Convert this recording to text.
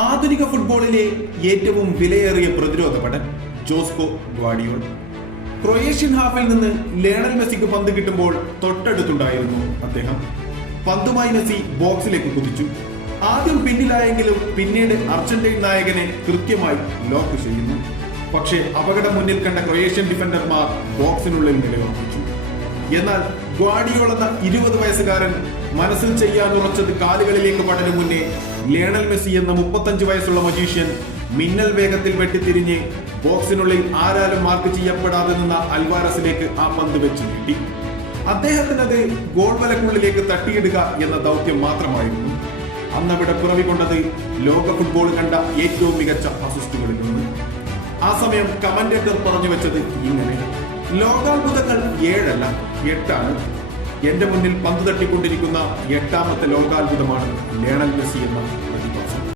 ആധുനിക ഫുട്ബോളിലെ ഏറ്റവും വിലയേറിയ പ്രതിരോധ പടൻ ജോസ്കോ ഗ്വാഡിയോൾ. ക്രൊയേഷ്യൻ ഹാഫിൽ നിന്ന് ലയണൽ മെസ്സിക്ക് പന്ത് കിട്ടുമ്പോൾ തൊട്ടടുത്തുണ്ടായിരുന്നു അദ്ദേഹം. പന്തുമായി മെസ്സി ബോക്സിലേക്ക് കുതിച്ചു. ആദ്യം പിന്നിലായെങ്കിലും പിന്നീട് അർജന്റീൻ നായകനെ കൃത്യമായി ലോക്ക് ചെയ്യുന്നു. പക്ഷേ അപകടം മുന്നിൽ കണ്ട ക്രൊയേഷ്യൻ ഡിഫൻഡർമാർ ബോക്സിനുള്ളിൽ നിലയുറപ്പിച്ചു. എന്നാൽ ഗ്വാഡിയോൾ എന്ന 20 വയസ്സുകാരൻ മനസ്സിൽ ചെയ്യാനുറച്ചത് കാലുകളിലേക്ക് പടരും മുന്നേ ലയണൽ മെസ്സി എന്ന 35 വയസ്സുള്ള മജീഷ്യൻ മിന്നൽ വേഗത്തിൽ വെട്ടിത്തിരിഞ്ഞ് ബോക്സിനുള്ളിൽ ആരാലും മാർക്ക് ചെയ്യപ്പെടാതെ നിന്ന അൽവാരസിലേക്ക് ആ പന്ത് വെച്ച് നീട്ടി. അദ്ദേഹത്തിനത് ഗോൾ വലക്കുള്ളിലേക്ക് തട്ടിയിടുക എന്ന ദൗത്യം മാത്രമായിരുന്നു. അന്നവിടെ പിറവി കൊണ്ടത് ലോക ഫുട്ബോൾ കണ്ട ഏറ്റവും മികച്ച അസിസ്റ്റുകളിൽ നിന്ന്. ആ സമയം കമന്റേറ്റർ പറഞ്ഞു വെച്ചത് ഇങ്ങനെ: ലോകാത്ഭുതങ്ങൾ 7 അല്ല 8 ആണ്. എന്റെ മുന്നിൽ പന്ത് തട്ടിക്കൊണ്ടിരിക്കുന്ന 8ാമത്തെ ലോകാത്ഭുതമാണ് ലയണൽ മെസ്സി എന്ന